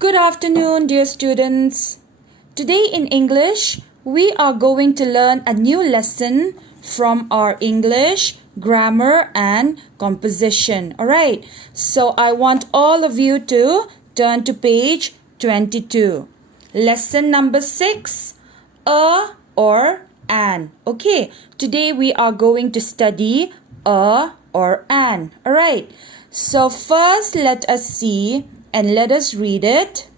Good afternoon, dear students. Today in English, we are going to learn a new lesson from our English grammar and composition. Alright, so I want all of you to turn to page 22. Lesson number 6, a or an. Okay, today we are going to study a or an. Alright, so first let us see and let us read it.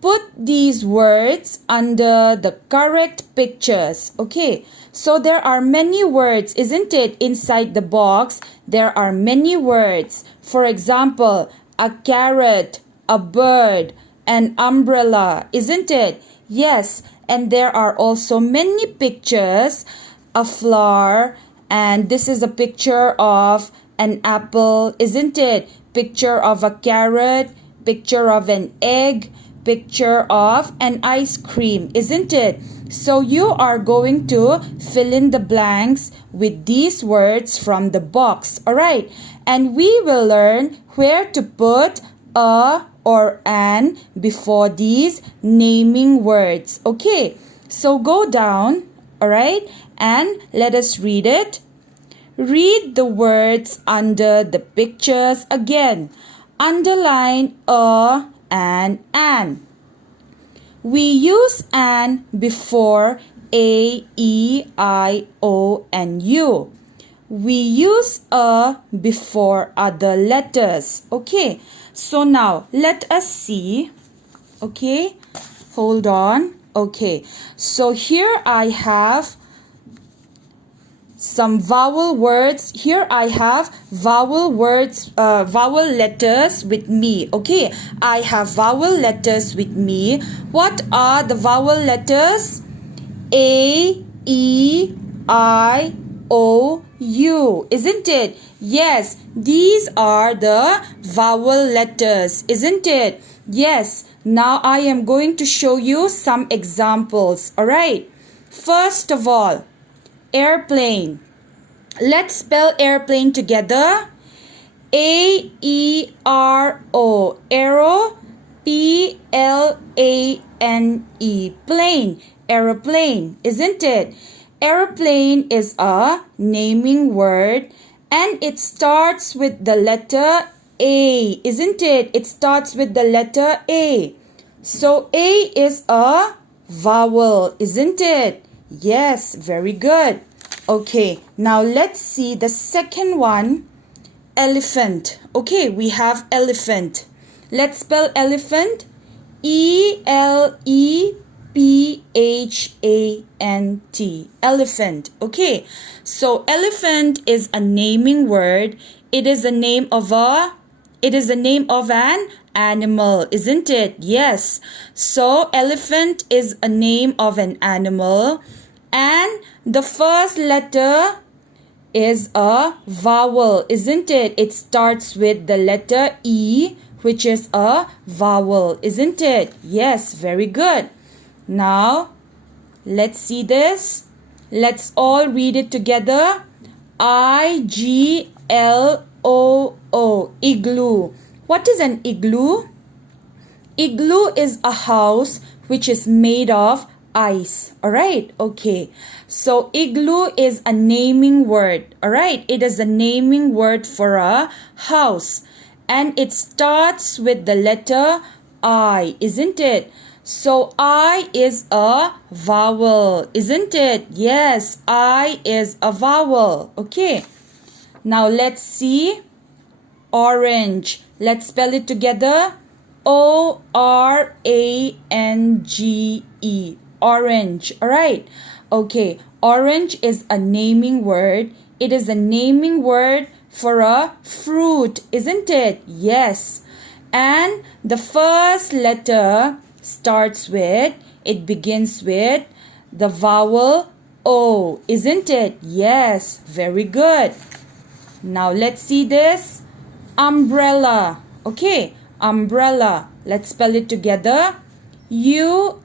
Put these words under the correct pictures. Okay, so there are many words, isn't it? Inside the box, there are many words. For example, a carrot, a bird, an umbrella, isn't it? Yes, and there are also many pictures, a flower, and this is a picture of an apple, isn't it? Picture of a carrot, picture of an egg, picture of an ice cream, isn't it? So you are going to fill in the blanks with these words from the box, alright? And we will learn where to put a or an before these naming words, okay? So go down, alright? And let us read it. Read the words under the pictures again. Underline a and an. We use an before A, E, I, O, and U. We use a before other letters. Okay, so now let us see. Okay, hold on. Okay, so here I have some vowel words. Here I have vowel words, vowel letters with me. Okay, I have vowel letters with me. What are the vowel letters? A, E, I, O, U, isn't it? Yes, these are the vowel letters, isn't it? Yes, now I am going to show you some examples. Alright, first of all, airplane. Let's spell airplane together. A-E-R-O, arrow, P-L-A-N-E, plane, aeroplane, isn't it? Aeroplane is a naming word and it starts with the letter A, isn't it? It starts with the letter A. So A is a vowel, isn't it? Yes, very good. Okay, now let's see the second one, elephant. Okay, we have elephant. Let's spell elephant. E-L-E-P-H-A-N-T, elephant. Okay, so elephant is a naming word. It is a name of an animal, isn't it? Yes. So elephant is a name of an animal. And the first letter is a vowel, isn't it? It starts with the letter E, which is a vowel, isn't it? Yes, very good. Now, let's see this. Let's all read it together. I-G-L-O-O, igloo. What is an igloo? Igloo is a house which is made of ice. Alright, okay. So igloo is a naming word. Alright, it is a naming word for a house. And it starts with the letter I, isn't it? So I is a vowel, isn't it? Yes, I is a vowel. Okay. Now let's see. Orange. Let's spell it together. O-R-A-N-G-E. Orange. Alright. Okay. Orange is a naming word. It is a naming word for a fruit, isn't it? Yes. And the first letter begins with the vowel O, isn't it? Yes. Very good. Now let's see this. Umbrella. Okay. Umbrella. Let's spell it together. U-M-B-R-E-L-L-A.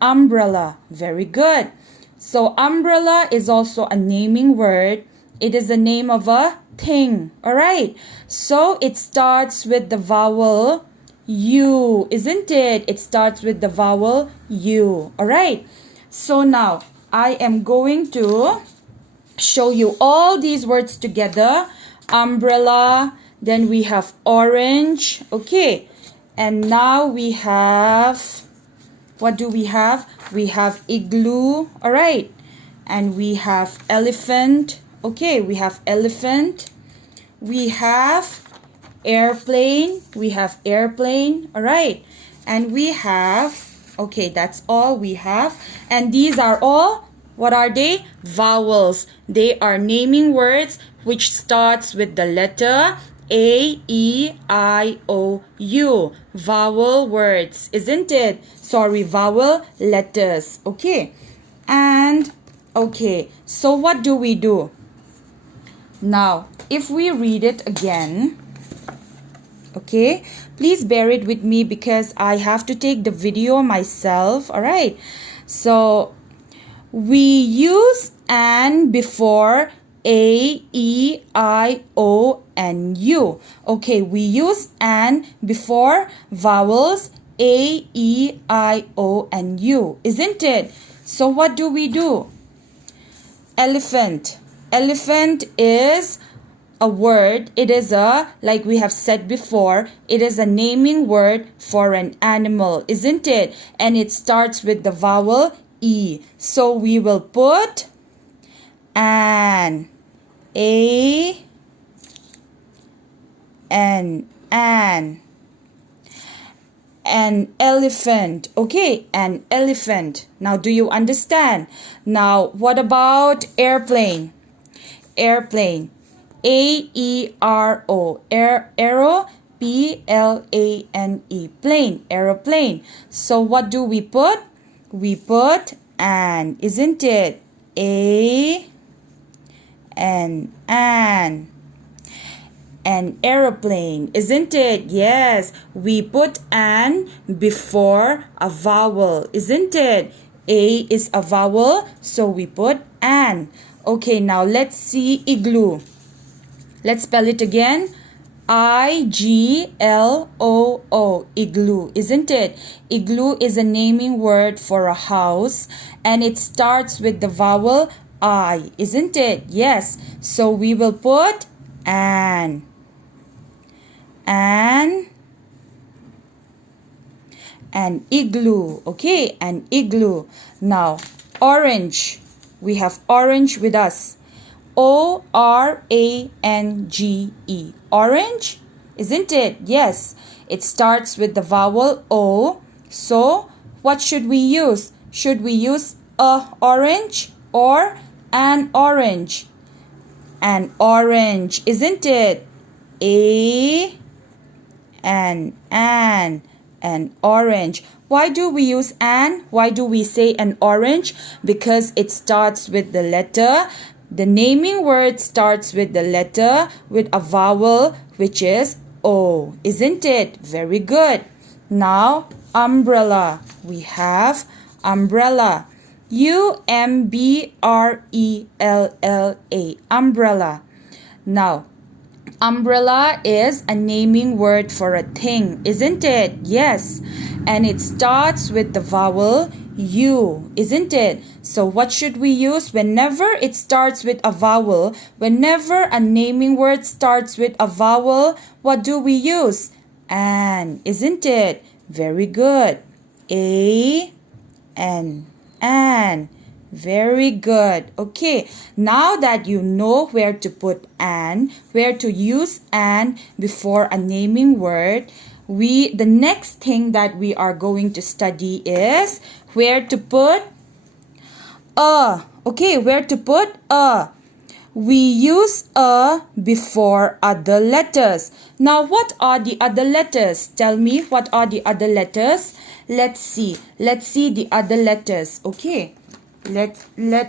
Umbrella. Very good. So umbrella is also a naming word. It is the name of a thing. Alright. So it starts with the vowel U, isn't it? It starts with the vowel U. Alright. So now I am going to show you all these words together. Umbrella, then we have orange. Okay. And now we have, what do we have? We have igloo. Alright. And we have elephant. Okay, we have elephant. We have airplane. We have airplane. Alright. And we have, okay, that's all we have. And these are all, what are they? Vowels. They are naming words which starts with the letter A, E, I, O, U. Vowel words, isn't it? Sorry, vowel letters. Okay. And, okay, so what do we do? Now, if we read it again, okay, please bear it with me because I have to take the video myself. Alright. So, we use an before A, E, I, O, and U. Okay, we use an before vowels A, E, I, O, and U, isn't it? So what do we do? Elephant. Elephant is a word. It is a, like we have said before, it is a naming word for an animal, isn't it? And it starts with the vowel E. So we will put an, A, an elephant. Okay, an elephant. Now do you understand? Now what about airplane? Airplane. A-E-R-O. Arrow. P-L-A-N-E. Plane. Aeroplane. So what do we put? We put an, isn't it? An aeroplane, isn't it? Yes, we put an before a vowel, isn't it? A is a vowel, so we put an. Okay, now let's see igloo. Let's spell it again. I-G-L-O-O. Igloo, isn't it? Igloo is a naming word for a house and it starts with the vowel I, isn't it? Yes. So we will put an igloo. Okay, an igloo. Now, orange. We have orange with us. O-R-A-N-G-E. Orange, isn't it? Yes. It starts with the vowel O. So, what should we use? Should we use a orange or an orange? An orange, isn't it? An orange. Why do we use an? Why do we say an orange? Because it starts with the letter. The naming word starts with the letter with a vowel which is O, isn't it? Very good. Now, umbrella. We have umbrella. U-M-B-R-E-L-L-A. Umbrella. Now, umbrella is a naming word for a thing, isn't it? Yes. And it starts with the vowel U, isn't it? So what should we use whenever it starts with a vowel? Whenever a naming word starts with a vowel, what do we use? An, isn't it? Very good. An. Very good. Okay, now that you know where to put an, where to use an before a naming word, the next thing that we are going to study is where to put a. Okay, where to put a. We use a before other letters. Now, what are the other letters? Tell me, what are the other letters? Let's see. Let's see the other letters. Okay. Let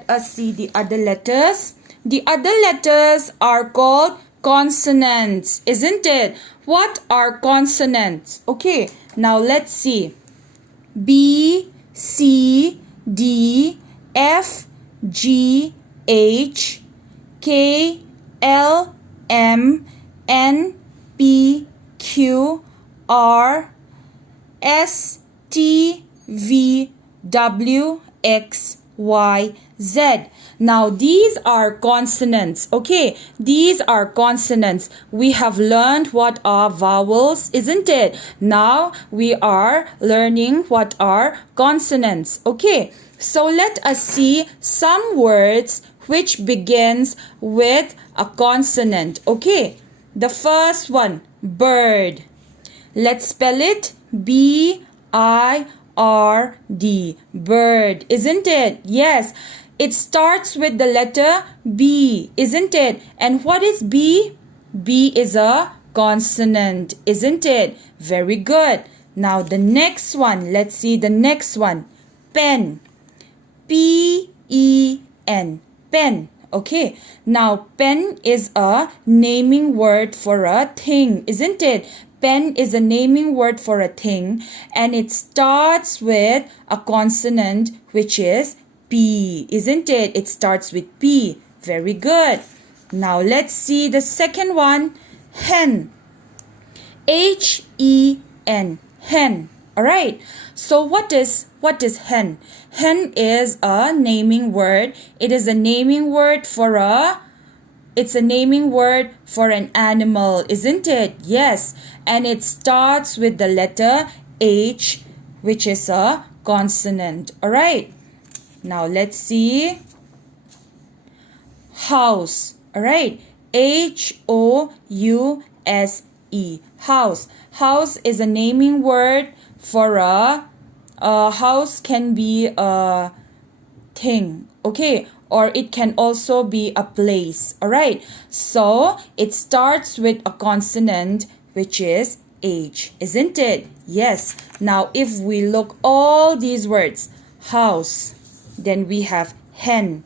us see the other letters. The other letters are called consonants, isn't it? What are consonants? Okay, now let's see. B, C, D, F, G, H, K, L, M, N, P, Q, R, S, T, V, W, X, Y, Z. Now these are consonants. Okay, these are consonants. We have learned what are vowels, isn't it? Now we are learning what are consonants. Okay, so let us see some words which begins with a consonant. Okay, the first one, bird. Let's spell it B-I-R-D. Bird, isn't it? Yes, it starts with the letter B, isn't it? And what is B? B is a consonant, isn't it? Very good. Now the next one, let's see the next one. Pen. P-E-N. Pen. Okay, now pen is a naming word for a thing, isn't it? Pen is a naming word for a thing, and it starts with a consonant which is P, isn't it? It starts with P. Very good. Now let's see the second one, hen. H-E-N. Hen. Alright, so what is hen? Hen is a naming word. It is a naming word for it's a naming word for an animal, isn't it? Yes, and it starts with the letter H, which is a consonant. Alright, now let's see house. Alright, H-O-U-S-E. House. House is a naming word for a house can be a thing, okay, or it can also be a place. Alright, so it starts with a consonant which is H, isn't it? Yes. Now if we look all these words, house, then we have hen,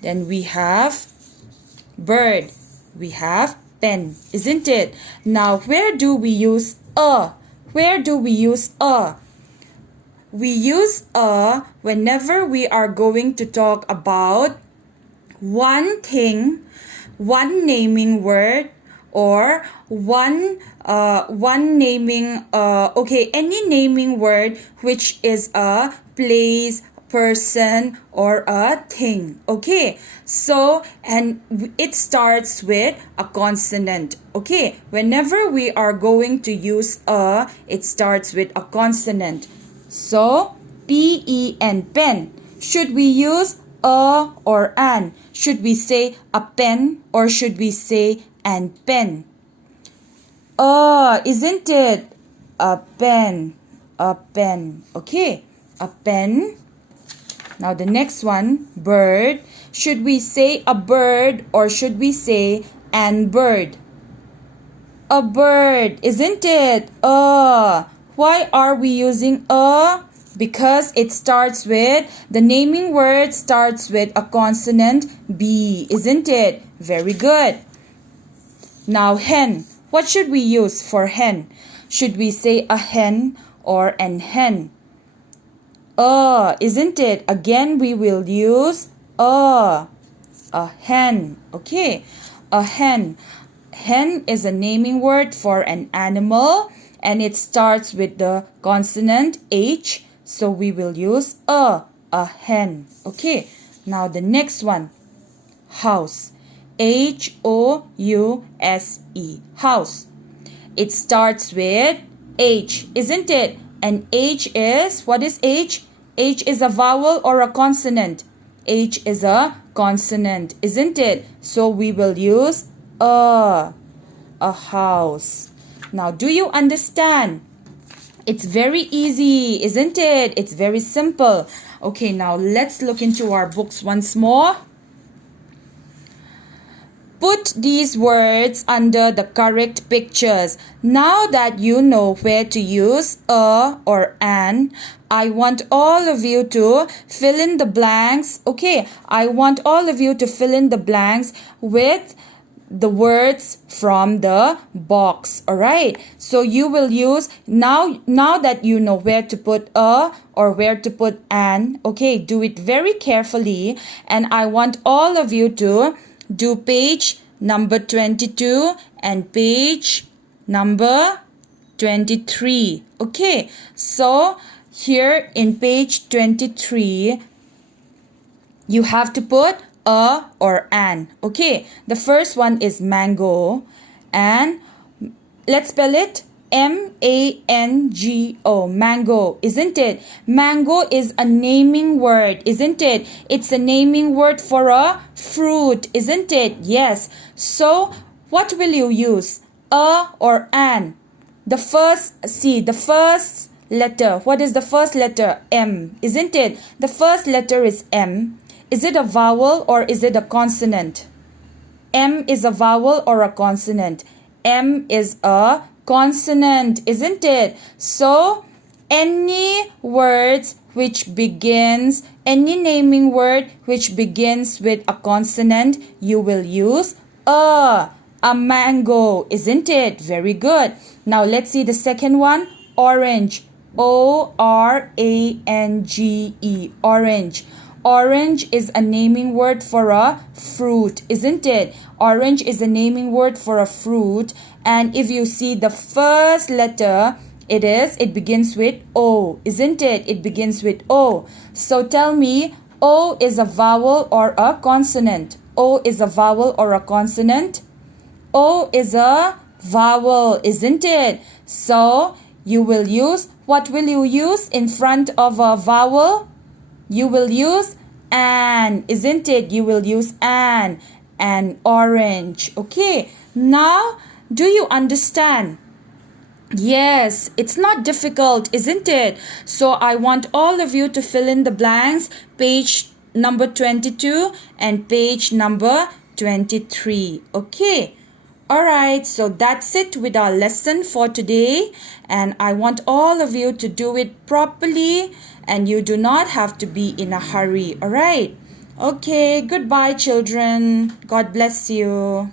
then we have bird, we have pen, isn't it? Now where do we use a? Where do we use a? We use a whenever we are going to talk about one thing, one naming word, or one naming any naming word which is a place, person, or a thing. Okay, so and it starts with a consonant. Okay, whenever we are going to use a, it starts with a consonant. So P-E-N, pen. Should we use a or an? Should we say a pen or should we say an pen? Isn't it? A pen. A pen. Okay, a pen. Now the next one, bird. Should we say a bird or should we say an bird? A bird, isn't it? Why are we using a? Because it starts with, the naming word starts with a consonant B, isn't it? Very good. Now hen. What should we use for hen? Should we say a hen or an hen? Isn't it? Again, we will use a hen. Okay, a hen. Hen is a naming word for an animal and it starts with the consonant H, so we will use a hen. Okay, now the next one, house. H-O-U-S-E. House. It starts with H, isn't it? And H is, what is H? H is a vowel or a consonant? H is a consonant, isn't it? So we will use a house. Now, do you understand? It's very easy, isn't it? It's very simple. Okay, now let's look into our books once more. Put these words under the correct pictures. Now that you know where to use a or an, I want all of you to fill in the blanks. Okay, I want all of you to fill in the blanks with the words from the box. Alright, so you will use, now that you know where to put a or where to put an, okay, do it very carefully, and I want all of you to do page number 22 and page number 23. Okay, so here in page 23, you have to put a or an. Okay, the first one is mango, and let's spell it M-A-N-G-O, mango, isn't it? Mango is a naming word, isn't it? It's a naming word for a fruit, isn't it? Yes. So, what will you use? A or an? The first letter. What is the first letter? M, isn't it? The first letter is M. Is it a vowel or is it a consonant? M is a vowel or a consonant? M is a consonant, isn't it? So, any naming word which begins with a consonant, you will use a mango, isn't it? Very good. Now, let's see the second one, orange. O-R-A-N-G-E, orange. Orange is a naming word for a fruit, isn't it? Orange is a naming word for a fruit. And if you see the first letter, it begins with O, isn't it? It begins with O. So tell me, O is a vowel or a consonant? O is a vowel or a consonant? O is a vowel, isn't it? So you will use, what will you use in front of a vowel? You will use an, isn't it? You will use an orange. Okay, now do you understand? Yes, it's not difficult, isn't it? So I want all of you to fill in the blanks, page number 22 and page number 23. Okay. Alright, so that's it with our lesson for today, and I want all of you to do it properly, and you do not have to be in a hurry. Alright? Okay, goodbye children. God bless you.